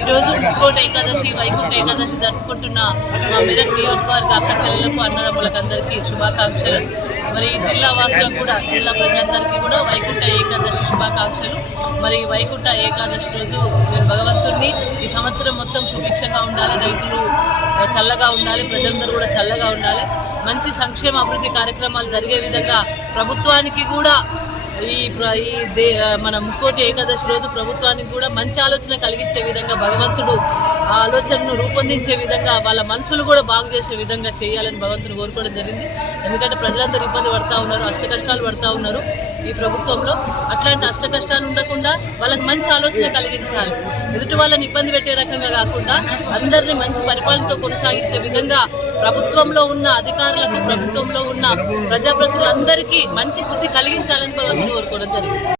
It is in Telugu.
ఈరోజు ముక్కోట ఏకాదశి వైకుంఠ ఏకాదశి జరుపుకుంటున్న మా మెదక్ నియోజకవర్గ అక్క చెల్లెలకు అన్నదమ్ములకు అందరికీ శుభాకాంక్షలు. మరి జిల్లా వాసులకు కూడా జిల్లా ప్రజలందరికీ కూడా వైకుంఠ ఏకాదశి శుభాకాంక్షలు. మరి వైకుంఠ ఏకాదశి రోజు నేను భగవంతుడిని ఈ సంవత్సరం మొత్తం సుభిక్షంగా ఉండాలి రైతులు చల్లగా ఉండాలి ప్రజలందరూ కూడా చల్లగా ఉండాలి. మంచి సంక్షేమ అభివృద్ధి కార్యక్రమాలు జరిగే విధంగా ప్రభుత్వానికి కూడా ఈ ప్ర- ఈ దే మన ముక్కోటి ఏకాదశి రోజు ప్రభుత్వానికి కూడా మంచి ఆలోచన కలిగించే విధంగా భగవంతుడు ఆ ఆలోచనను రూపొందించే విధంగా వాళ్ళ మనసులు కూడా బాగు చేసే విధంగా చేయాలని భగవంతుని కోరుకోవడం జరిగింది. ఎందుకంటే ప్రజలందరూ ఇబ్బంది పడతా ఉన్నారు అష్ట కష్టాలు పడతా ఉన్నారు ఈ ప్రభుత్వంలో. అట్లాంటి అష్ట కష్టాలు ఉండకుండా వాళ్ళకి మంచి ఆలోచన కలిగించాలి. ఎదుటి వాళ్ళని ఇబ్బంది పెట్టే రకంగా కాకుండా అందరినీ మంచి పరిపాలనతో కొనసాగించే విధంగా ప్రభుత్వంలో ఉన్న అధికారులకు ప్రభుత్వంలో ఉన్న ప్రజాప్రతినిధులందరికీ మంచి బుద్ధి కలిగించాలని భగవంతుని కోరుకోవడం జరిగింది.